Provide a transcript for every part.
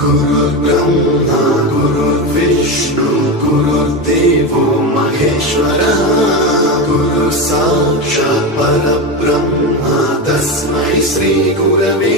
गुरुर्ब्रह्मा गुरुर्विष्णु गुरुर्देवो महेश्वरः गुरु साक्षात् परब्रह्मा तस्मै श्रीगुरवे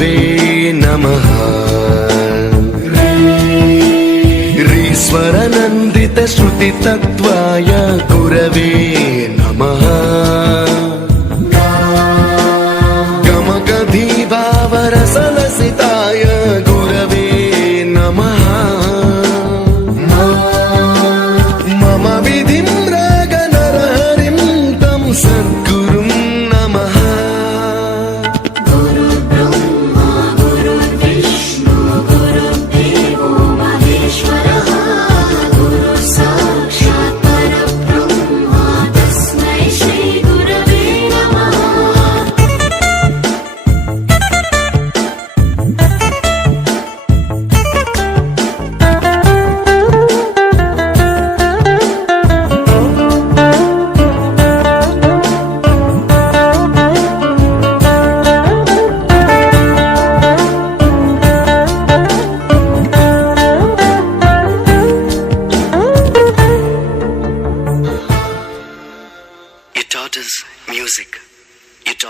గురవే నమ. రీశ్వరనందిత శ్రుతి తత్వాయ గురవే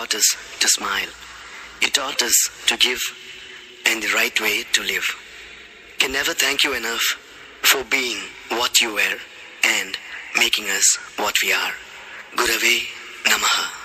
taught us to smile. You taught us to give and the right way to live. Can never thank you enough for being what you were and making us what we are. Gurave Namaha.